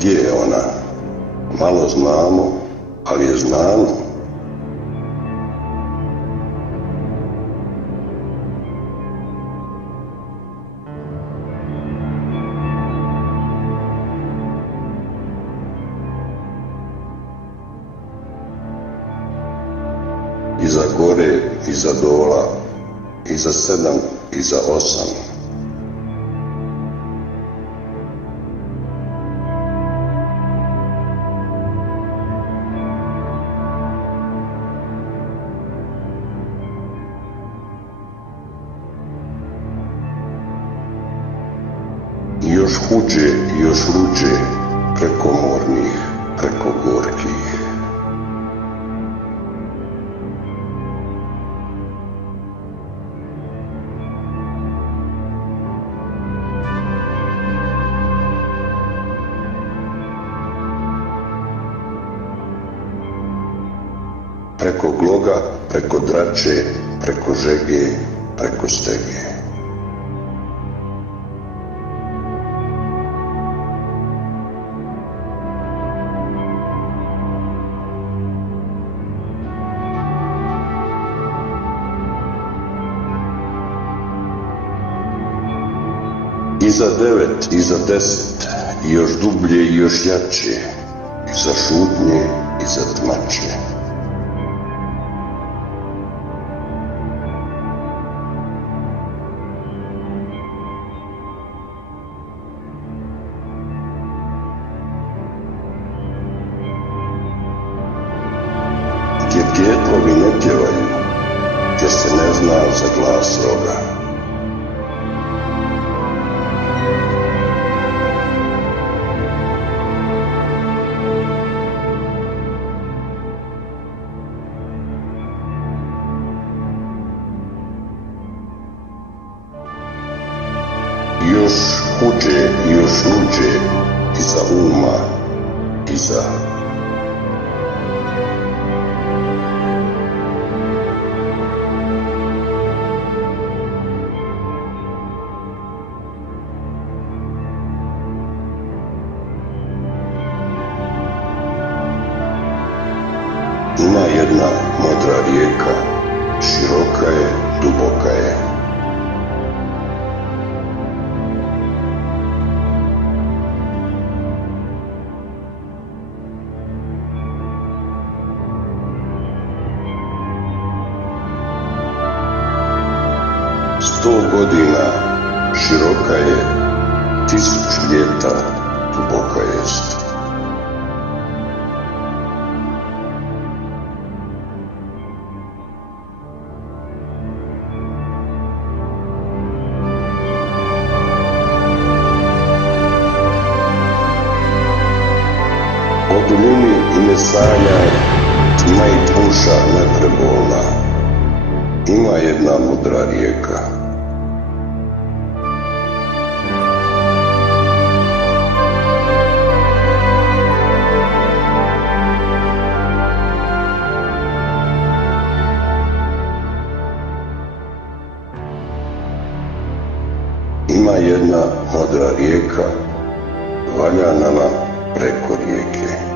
Gdje je ona? Malo znamo, ali je znano. Iza gore, iza dola, iza 7, iza 8. Još huđe i još luđe, preko mornih, preko gorkih. Preko gloga, preko drače, preko žege, preko stege. Iza 9, iza 10, i još dublje i još jače, iza šutnje, iza tmače. Gdje pjetlovi ne pjevaju, gdje se ne zna za glas roga. Još huđe i još luđe, iza uma, iza. Ima jedna modra rijeka, široka je, duboka je. Sto godina široka je, 1000 ljeta duboka jest. O dulini i ne sanjaj, tma i duša neprebolna. Ima jedna mudra rijeka. Ima jedna modra rijeka, valja nama preko rijeke.